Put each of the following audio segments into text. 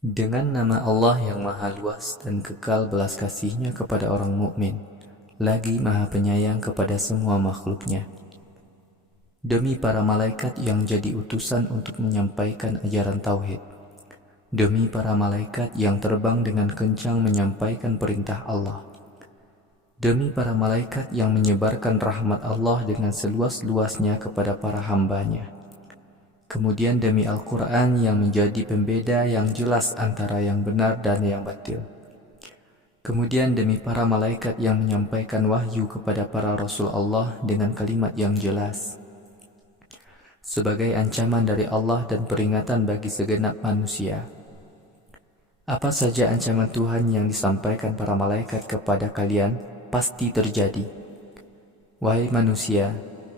Dengan nama Allah yang Maha Luas dan kekal belas kasih-Nya kepada orang mukmin, lagi Maha Penyayang kepada semua makhluk-Nya. Demi para malaikat yang jadi utusan untuk menyampaikan ajaran tauhid. Demi para malaikat yang terbang dengan kencang menyampaikan perintah Allah. Demi para malaikat yang menyebarkan rahmat Allah dengan seluas-luasnya kepada para hamba-Nya. Kemudian demi Al-Quran yang menjadi pembeda yang jelas antara yang benar dan yang batil. Kemudian demi para malaikat yang menyampaikan wahyu kepada para Rasul Allah dengan kalimat yang jelas, sebagai ancaman dari Allah dan peringatan bagi segenap manusia. Apa saja ancaman Tuhan yang disampaikan para malaikat kepada kalian pasti terjadi. Wahai manusia,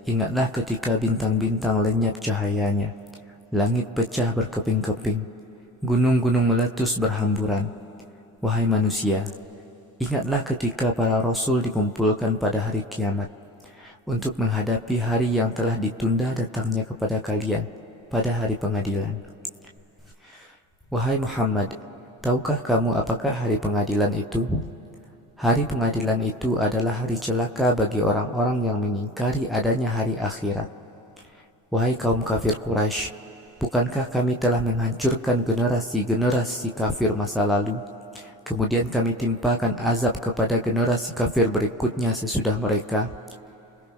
ingatlah ketika bintang-bintang lenyap cahayanya, langit pecah berkeping-keping, gunung-gunung meletus berhamburan. Wahai manusia, ingatlah ketika para rasul dikumpulkan pada hari kiamat untuk menghadapi hari yang telah ditunda datangnya kepada kalian pada hari pengadilan. Wahai Muhammad, tahukah kamu apakah hari pengadilan itu? Hari pengadilan itu adalah hari celaka bagi orang-orang yang mengingkari adanya hari akhirat. Wahai kaum kafir Quraisy, bukankah kami telah menghancurkan generasi-generasi kafir masa lalu? Kemudian kami timpakan azab kepada generasi kafir berikutnya sesudah mereka.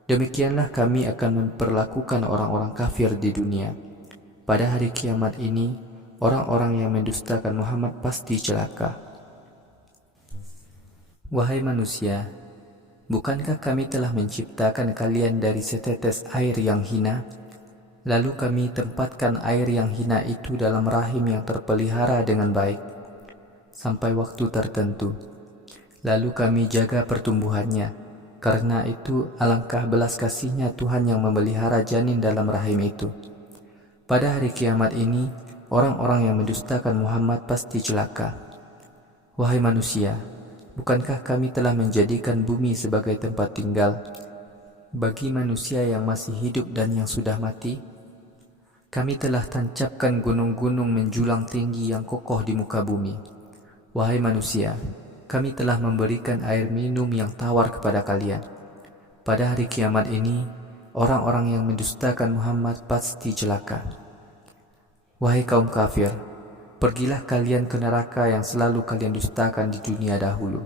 Demikianlah kami akan memperlakukan orang-orang kafir di dunia. Pada hari kiamat ini, orang-orang yang mendustakan Muhammad pasti celaka. Wahai manusia, bukankah kami telah menciptakan kalian dari setetes air yang hina? Lalu kami tempatkan air yang hina itu dalam rahim yang terpelihara dengan baik sampai waktu tertentu. Lalu kami jaga pertumbuhannya. Karena itu alangkah belas kasihnya Tuhan yang memelihara janin dalam rahim itu. Pada hari kiamat ini, orang-orang yang mendustakan Muhammad pasti celaka. Wahai manusia, bukankah kami telah menjadikan bumi sebagai tempat tinggal bagi manusia yang masih hidup dan yang sudah mati? Kami telah tancapkan gunung-gunung menjulang tinggi yang kokoh di muka bumi. Wahai manusia, kami telah memberikan air minum yang tawar kepada kalian. Pada hari kiamat ini, orang-orang yang mendustakan Muhammad pasti celaka. Wahai kaum kafir, pergilah kalian ke neraka yang selalu kalian dustakan di dunia dahulu.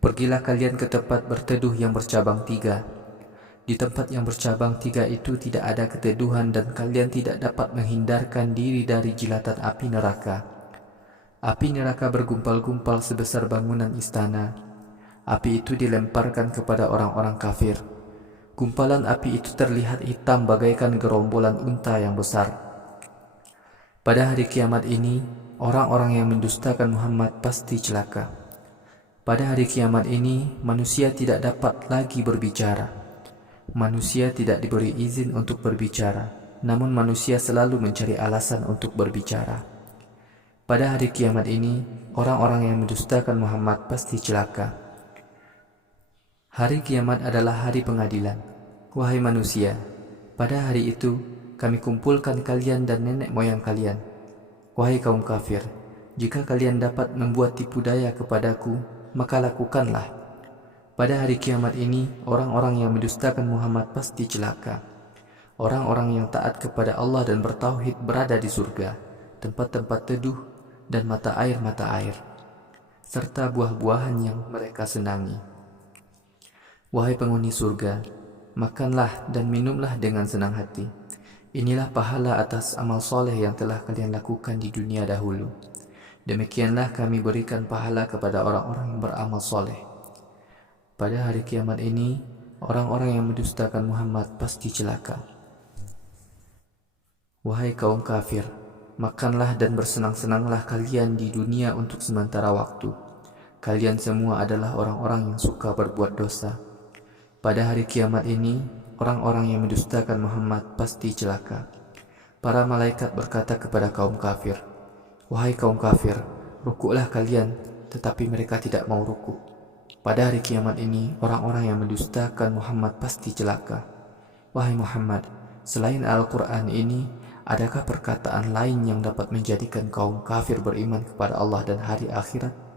Pergilah kalian ke tempat berteduh yang bercabang 3. Di tempat yang bercabang 3 itu tidak ada keteduhan dan kalian tidak dapat menghindarkan diri dari jilatan api neraka. Api neraka bergumpal-gumpal sebesar bangunan istana. Api itu dilemparkan kepada orang-orang kafir. Gumpalan api itu terlihat hitam bagaikan gerombolan unta yang besar. Pada hari kiamat ini, orang-orang yang mendustakan Muhammad pasti celaka. Pada hari kiamat ini, manusia tidak dapat lagi berbicara. Manusia tidak diberi izin untuk berbicara, namun manusia selalu mencari alasan untuk berbicara. Pada hari kiamat ini, orang-orang yang mendustakan Muhammad pasti celaka. Hari kiamat adalah hari pengadilan. Wahai manusia, pada hari itu, kami kumpulkan kalian dan nenek moyang kalian. Wahai kaum kafir, jika kalian dapat membuat tipu daya kepadaku, maka lakukanlah. Pada hari kiamat ini, orang-orang yang mendustakan Muhammad pasti celaka. Orang-orang yang taat kepada Allah dan bertauhid berada di surga, tempat-tempat teduh dan mata air, serta buah-buahan yang mereka senangi. Wahai penghuni surga, makanlah dan minumlah dengan senang hati. Inilah pahala atas amal soleh yang telah kalian lakukan di dunia dahulu. Demikianlah kami berikan pahala kepada orang-orang yang beramal soleh. Pada hari kiamat ini, orang-orang yang mendustakan Muhammad pasti celaka. Wahai kaum kafir, makanlah dan bersenang-senanglah kalian di dunia untuk sementara waktu. Kalian semua adalah orang-orang yang suka berbuat dosa. Pada hari kiamat ini, orang-orang yang mendustakan Muhammad pasti celaka. Para malaikat berkata kepada kaum kafir, wahai kaum kafir, rukuklah kalian, tetapi mereka tidak mau rukuk. Pada hari kiamat ini, orang-orang yang mendustakan Muhammad pasti celaka. Wahai Muhammad, selain Al-Quran ini, adakah perkataan lain yang dapat menjadikan kaum kafir beriman kepada Allah dan hari akhirat?